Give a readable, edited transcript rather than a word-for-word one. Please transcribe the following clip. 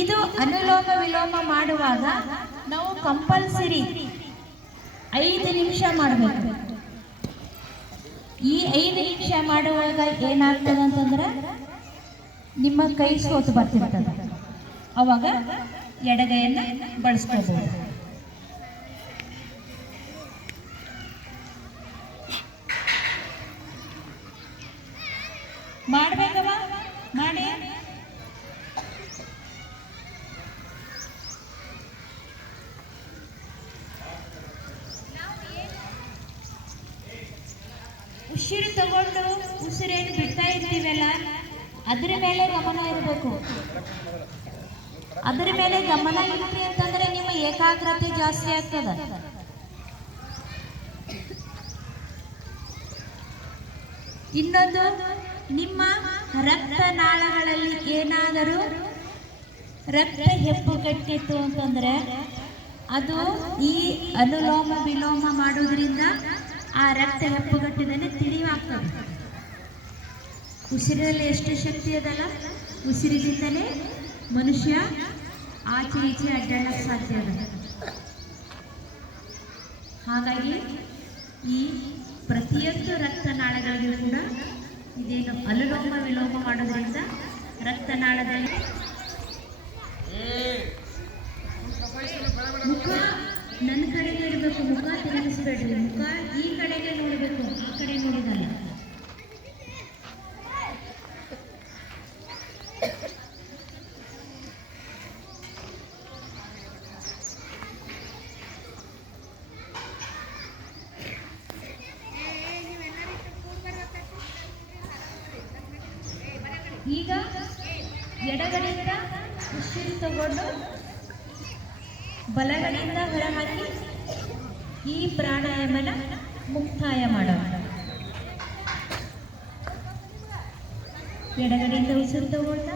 ಇದು ಅನುಲೋಮ ವಿಲೋಮ ಮಾಡುವಾಗ ನಾವು ಕಂಪಲ್ಸರಿ 5 ನಿಮಿಷ ಮಾಡಬೇಕು. ಈ 5 ನಿಮಿಷ ಮಾಡುವಾಗ ಏನಾಗ್ತದೆ ಅಂತಂದ್ರೆ ನಿಮ್ಮ ಕೈ ಸೋತು ಬರ್ತಿರ್ತದೆ. ಅವಾಗ ಎಡಗೈಯನ್ನು ಬಳಸ್ಕೋಬಹುದು. ಮಾಡ್ಬೇಕವ ಮಾಡಿ. ಉಸಿರು ತಗೊಂಡು ಉಸಿರೇನು ಬಿಡ್ತಾ ಇರ್ತೀವಲ್ಲ, ಅದರ ಮೇಲೆ ಗಮನ ಇರಬೇಕು. ಅದರ ಮೇಲೆ ಗಮನ ಇಟ್ರಿ ಅಂತಂದ್ರೆ ನಿಮ್ಮ ಏಕಾಗ್ರತೆ ಜಾಸ್ತಿ ಆಗ್ತದೆ. ಇನ್ನೊಂದು, ನಿಮ್ಮ ರಕ್ತನಾಳಗಳಲ್ಲಿ ಏನಾದರೂ ರಕ್ತ ಹೆಪ್ಪುಗಟ್ಟಿತ್ತು ಅಂತಂದ್ರೆ ಅದು ಈ ಅನುಲೋಮ ವಿಲೋಮ ಮಾಡೋದ್ರಿಂದ ಆ ರಕ್ತ ಹೆಪ್ಪುಗಟ್ಟಿದ್ರೆ ತಿಳಿವಾಗ್ತದೆ. ಉಸಿರಲ್ಲಿ ಎಷ್ಟು ಶಕ್ತಿ ಅದಲ್ಲ, ಉಸಿರಿನಿಂದಲೇ ಮನುಷ್ಯ ಆಚೆ ಈಚೆ ಅಡ್ಡಾಡಕ್ಕೆ ಸಾಧ್ಯ ಅದ. ಹಾಗಾಗಿ ಈ ಪ್ರತಿಯೊಂದು ರಕ್ತನಾಳಗಳಿಗೂ ಕೂಡ ಇದೇನು ಅನುಲೋಮ ವಿಲೋಮ ಮಾಡೋದ್ರಿಂದ ರಕ್ತನಾಳದಲ್ಲಿ ಮುಖ ನನ್ನ ಕಡೆಗೆ ಇರಬೇಕು. ಮುಖ ತಿರುಗಿಸ್ಬೇಡ್ರಿ. ಮುಖ ಈ ಕಡೆಗೆ ನೋಡಬೇಕು, ಆ ಕಡೆ ನೋಡೋದಲ್ಲ. ಈಗ ಎಡಗಡೆಯಿಂದ ಉಸಿರು ತಗೊಂಡು ಬಲಗಡೆಯಿಂದ ಹೊರಹಾಕಿ ಈ ಪ್ರಾಣಾಯಾಮನ ಮುಕ್ತಾಯ ಮಾಡೋಣ. ಎಡಗಡೆಯಿಂದ ಉಸಿರು ತಗೊಂಡ